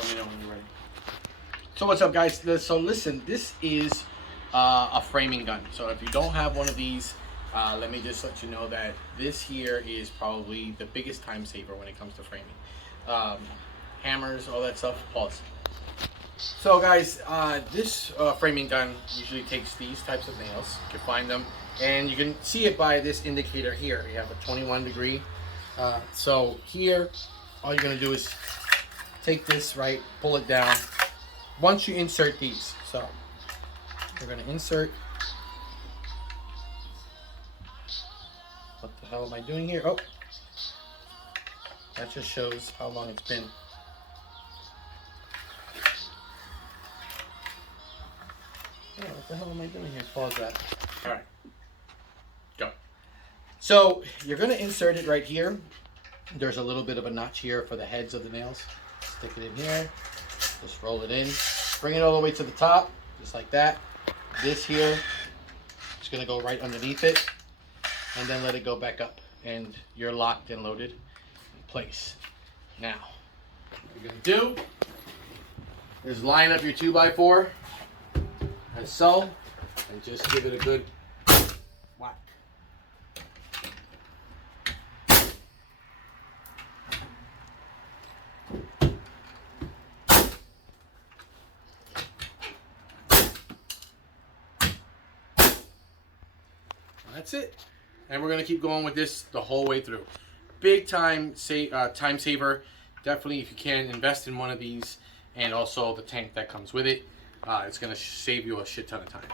let me know when you're ready. So what's up, guys? So listen, this is a framing gun. So if you don't have one of these, let me just let you know that this here is probably the biggest time saver when it comes to framing. Hammers, all that stuff. Pause. So guys, this framing gun usually takes these types of nails. You can find them, and you can see it by this indicator here. You have a 21 degree. So here, all you're gonna do is take this, right, pull it down. Once you insert these, so we're gonna insert. What the hell am I doing here? Oh, that just shows how long it's been. Oh, what the hell am I doing here? Pause that. All right, go. So you're gonna insert it right here. There's a little bit of a notch here for the heads of the nails. Stick it in here. Just roll it in. Bring it all the way to the top, just like that. This here is gonna go right underneath it, and then let it go back up, and you're locked and loaded in place. Now, what you're gonna do is line up your 2x4 as so, and just give it a good whack. That's it, and we're gonna keep going with this the whole way through. Big time time saver. Definitely, if you can, invest in one of these, and also the tank that comes with it. It's gonna save you a shit ton of time.